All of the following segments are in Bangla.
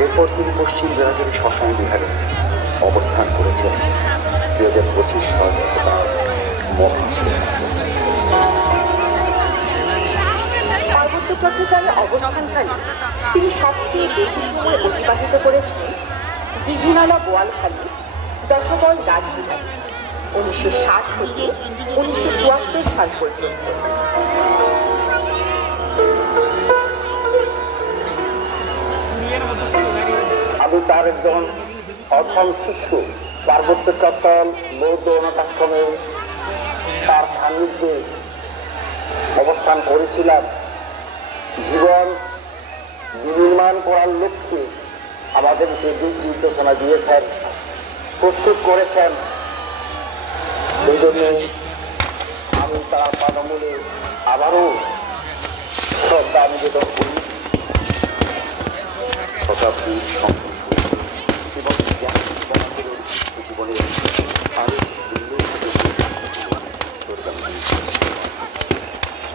এরপর তিনি পশ্চিম বিভাগের শ্মশান বিহারে অবস্থান করেছেন 2025 সাল পার্বত্য চট্টগ্রামে অবস্থানকালে তিনি সবচেয়ে বেশি সময় অতিবাহিত করেছেন দীঘিনালা বোয়ালখালী দশবল রাজবিহারে 1960 থেকে 1974 সাল পর্যন্ত। আমি তার একজন অথম শিষ্য। পার্বত্য চট্টগ্রাম বৌদ্ধ অনাথাশ্রমে তার সান্নিধ্যে অবস্থান করেছিলাম। জীবন বিনির্মাণ করার লক্ষ্যে আমাদেরকে দিক নির্দেশনা দিয়েছেন, প্রস্তুত করেছেন। সেই জন্য আমি তার পাদমূলে আবারও শ্রদ্ধা নিবেদন করি। শতাব্দীর জীবনের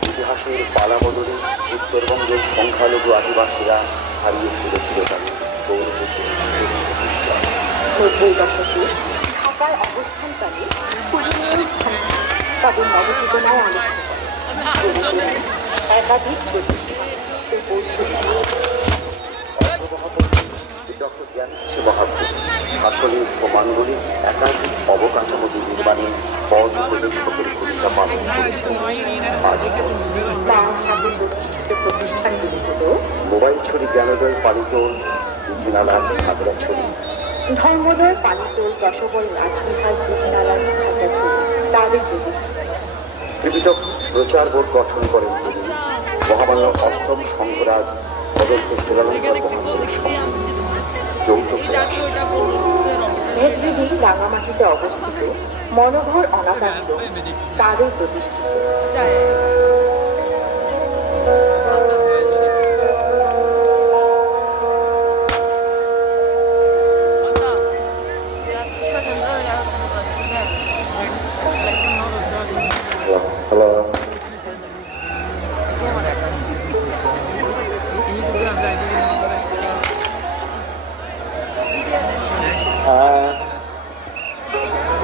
ইতিহাসের পালা বদলে উত্তরবঙ্গের সংখ্যালঘু আদিবাসীরা হারিয়ে ফেলেছিল তাদের নব্বই দশকে ঢাকায় অবস্থানকালে পূজনীয় তাদের নবচেতনায় আলোচনা করেন একাধিক প্রতিষ্ঠা ডক্টর জ্ঞানশ্রী মহাপুর শাসনিক ও মাঙ্গলিক একাধিক অবকাঠামো নির্মাণে পথ প্রদর্শকের ভূমিকা পালন করেছেন। আজ তার হাতে প্রতিষ্ঠিত প্রতিষ্ঠানগুলি হল মোবাইল ছড়ি জ্ঞানোদয় পালিতোল দীঘিনালা খাগড়াছড়ি, ধর্মোদয় পালিতোল দশবল রাজবিহার দীঘিনালার খাগড়াছড়ি তাদের প্রতিষ্ঠিত। ত্রিপিটক প্রচার বোর্ড গঠন করেন তিনি। মহামান্য অষ্টম সংঘরাজ পদন্ত চূড়ান্তর যৌথ মেঘদিঘি রাঙামাটিতে অবস্থিত মনোহর অনাথাশ্রম তাদের প্রতিষ্ঠিত।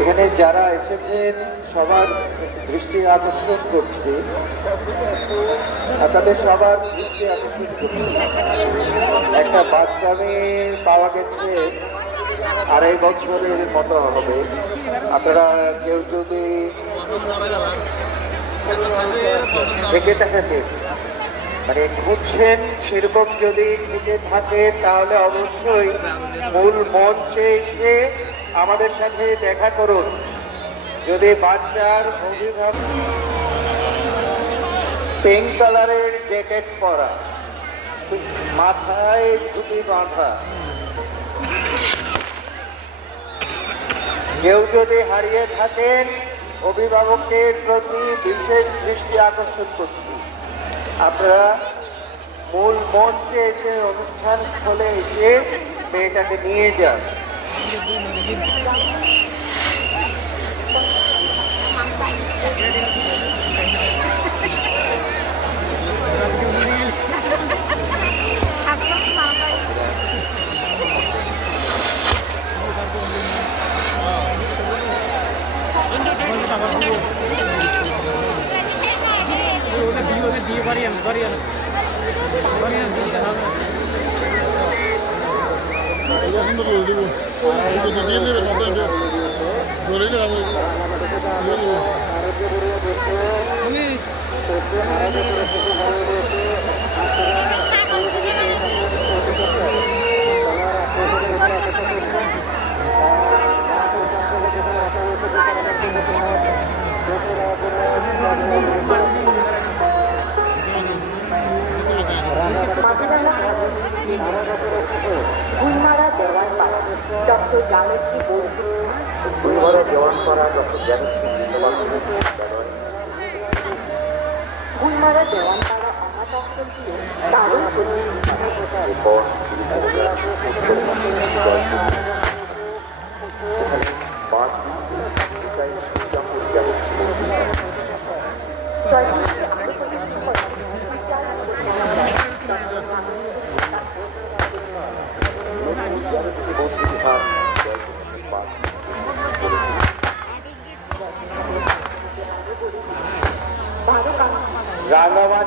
এখানে যারা এসেছেন সবার দৃষ্টি আকর্ষণ করছে, তাদের সবার দৃষ্টি আকর্ষণ করছে একটা বাচ্চা মেয়ে পাওয়া গেছে 2.5 বছরের মতো হবে। আপনারা কেউ যদি থেকে থাকেন মানে খুঁজছেন, সেরকম যদি থেকে থাকে তাহলে অবশ্যই মূল মঞ্চে এসে আমাদের সাথে দেখা করুন। যদি বাচ্চার অভিভাবক পিঙ্ক কালারের জ্যাকেট পরা, মাথায় টুপি বাঁধা, কেউ যদি হারিয়ে থাকেন, অভিভাবকের প্রতি বিশেষ দৃষ্টি আকর্ষণ করছি। আপনারা মূল মঞ্চে এসে অনুষ্ঠান স্থলে এসে মেয়েটাকে নিয়ে যান। গুইমারা দেওয়ানপাড়া ডক্টর জ্ঞানশ্রী বৈদ্য, গুইমারা দেওয়ানপাড়া ডক্টর জ্ঞানশ্রী গুইমারা দেওয়ানপাড়া অনাথ আশ্রমটিও তারই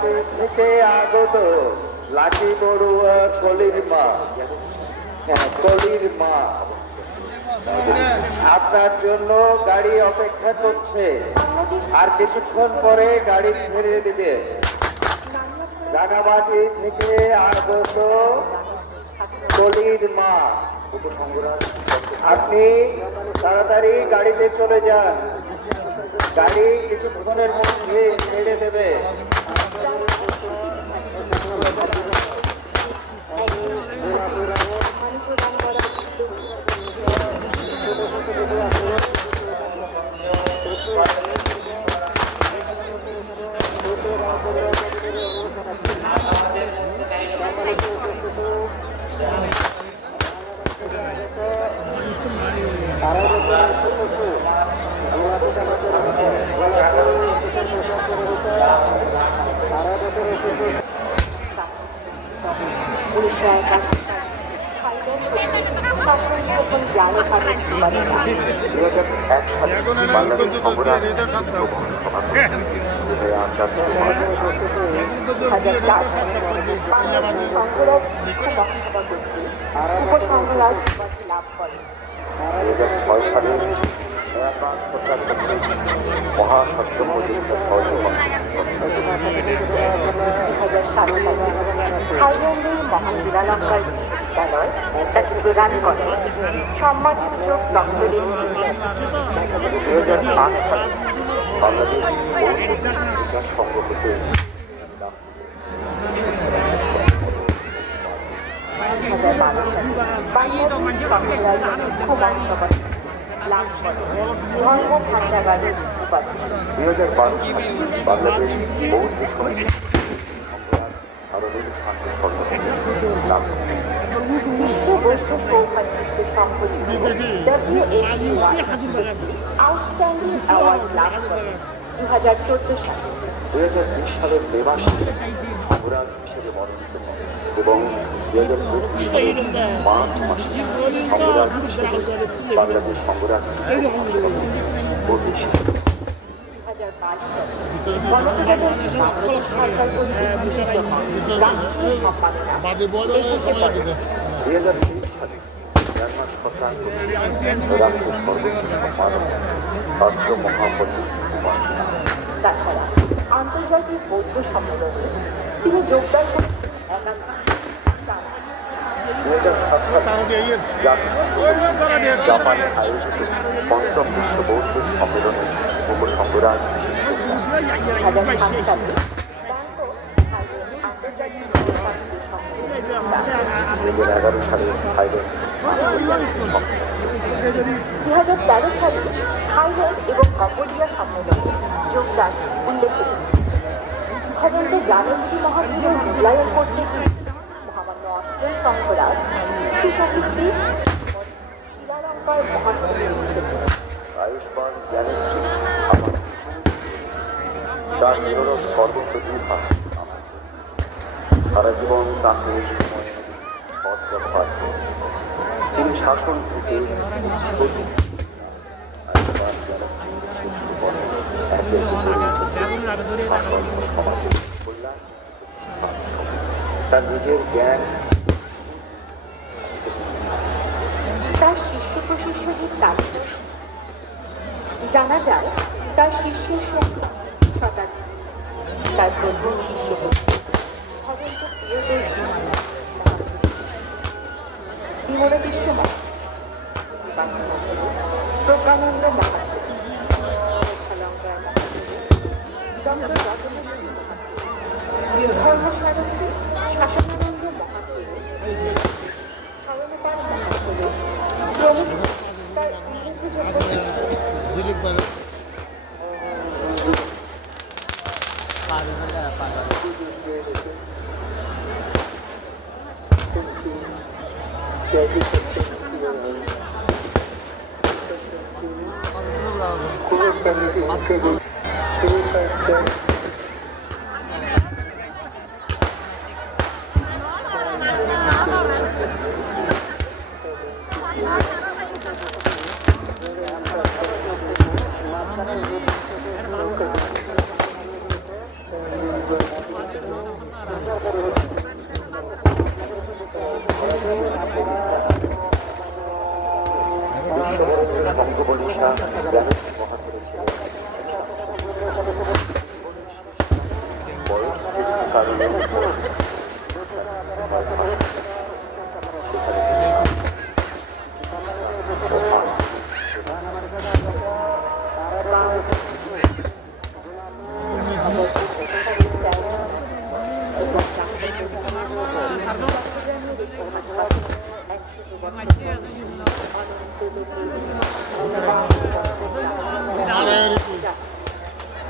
রাঙামাটি থেকে আগত লাকি বড়ুয়া কলির মা, হ্যাঁ কলির মা, আপনার জন্য গাড়ি অপেক্ষা করছে। আর কিছুক্ষণ পরে গাড়ি ছেড়ে দিবে। রাঙামাটি থেকে আগত কলির মা, আপনি তাড়াতাড়ি গাড়িতে চলে যান, গাড়ি কিছুক্ষণের মধ্যে ছেড়ে দেবে। বাংলাদেশ সংগ্রাম সালে মহাসত্য পর্যন্ত থাইল্যান্ডের মহাশিলালঙ্কার বিদ্যালয় তাকে প্রদান করে সম্মানসূচক ডক্টরেট। 2008 সালে বাংলাদেশ বিকাশ সংঘ হতে ধর্ম ভান্ডাগারের উপাধি। 2012 সালে বাংলাদেশ বৌদ্ধ সমিতি লাভ করে। বিশ্ব বৌদ্ধ সৌভাগ্য সংগঠিত WHY আউটস্ট্যান্ডিং অ্যাওয়ার্ড লাভ করে 2014 সালে। 2020 সালের মে মাসে সংগ্রাম হিসেবে মনোনীত হন এবং 2025 সালের মার্চ মাসে সংগ্রাম হিসেবে বাংলাদেশ সংগ্রাম প্রতিষ্ঠিত। 2022 সালে গণপ্রজাতন্ত্রী বাংলাদেশ সরকার কর্তৃক ঘোষিত হন রাষ্ট্রীয় সম্মাননা 21শে পদক। 2023 সালে মিয়ানমার সরকার রাষ্ট্র সর্বোচ্চ সম্মাননা রাষ্ট্র মহাপতি উপাধি। তাছাড়া আন্তর্জাতিক বৌদ্ধ সম্মেলনে তিনি যোগদান করেছেন একাধিক। 2007 সালে জাপানে আয়োজিত পঞ্চম বিশ্ব বৌদ্ধ সম্মেলনে উপসংগ্রাম 2007 সালে আন্তর্জাতিক বৌদ্ধ সম্মেলনে 2011 সালে থাইল্যান্ড 2013 সালে থাইল্যান্ড এবং কম্বোডিয়া সম্মেলনে যোগদান উল্লেখযোগ্য। থাইল্যান্ডের জ্ঞানেন্দ্রী মহাবীরের মূল্যায়ন করতে গিয়ে মহামান্য অষ্টম সংঘরাজ শিশাশিল্পী শিলালঙ্কার মহানগরী লিখেছেন। আয়ুষ্মান জ্ঞানেশ্রী আমার তার নিরলস কর্মপ্রতিভা সারা জীবন তাকে সময় পথ ব্যবহার করে তিনি শাসন থেকে আয়ুষ্মান জ্ঞানেশ্রী জীবনে একের শাসন ও সমাজের কল্যাণ তার নিজের জ্ঞান তার শিষ্য প্রশিষ্যদের তালিকা জানা যায়। তার শিষ্যের সংখ্যা শতাধিক। তার প্রথম শিষ্য ভগন্ত প্রিয়দর্শী বিমলদৃশ্য প্রজ্ঞানন্দ মহাদেব, শেখালঙ্কার মহাদেব, ডক্টর রতনেশ্বরী মহাদেব, ধর্মসারথী শাসনানন্দ মহাদেব, স্মরণপাল মহাদেব প্রমুখ তার উল্লেখযোগ্য শিষ্য। বিশ্ববরেণ্য বঙ্গবলিষা জ্ঞানের মহাপুরুষ ছিলেন বয়স কারণে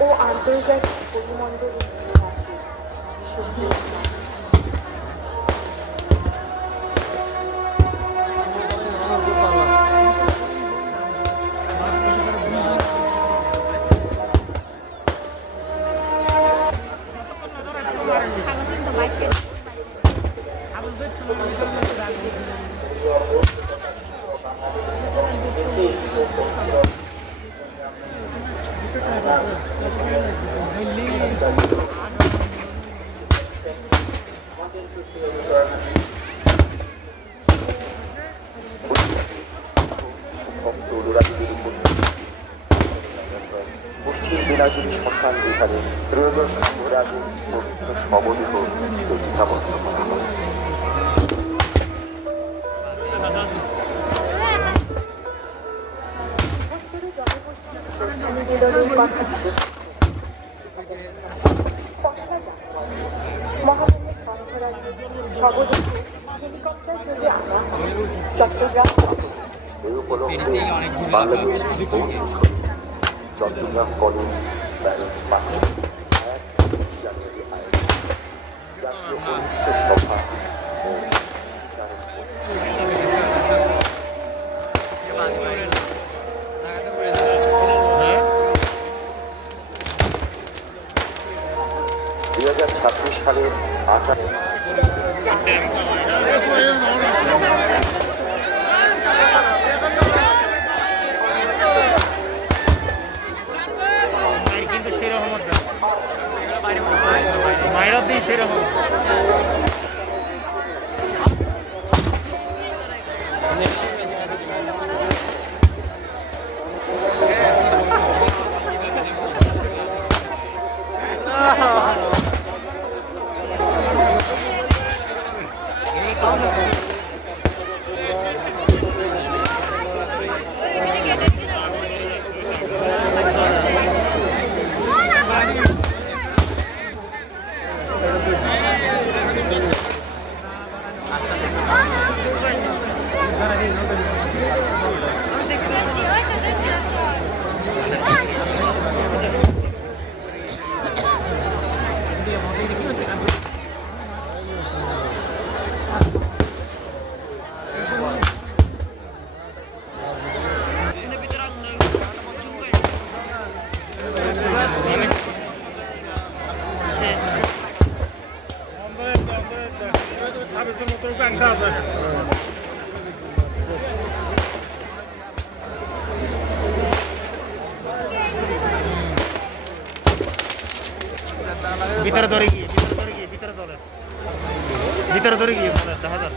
ও আন্তর্জাতিক পরিমণ্ডলের ইতিহাসে সুস্থ পশ্চিম দিনাজপুর শ্মশান বিহারে ত্রয়োদশ অঙ্গরাজের পবিত্র শবদেহ প্রতিষ্ঠাবদ্ধ করা হয়। নিবেদনের কথা মহামান্য শঙ্করাজ্যের শবদেহ হেলিকপ্টার যোগে আনা হয় চট্টগ্রাম শহরে। এই উপলক্ষে Bangladesh Chattogram college parent party 1 জানুয়ারি আয়োজন জাতীয় ঐক্য সভা ও সালের 18 কিন্তু সেরকম বাইরের দিন সেরকম ভিতরে ধরে গিয়ে ভিতরে চলে ভিতরে ধরে গিয়ে চলে দেখা যাক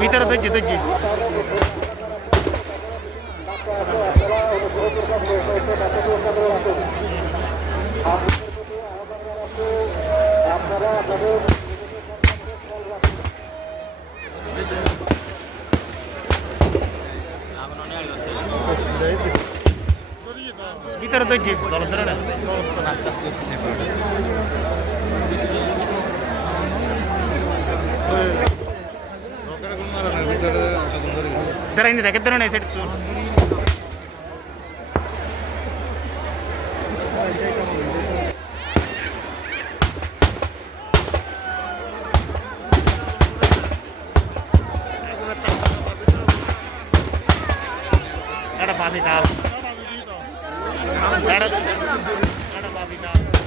ভিতরে ধরছি ভিতরে ধরছি চলো ধরে না తెరైంది దగ్గర తెరనే set Ada pasti tahu. Ada pasti tahu.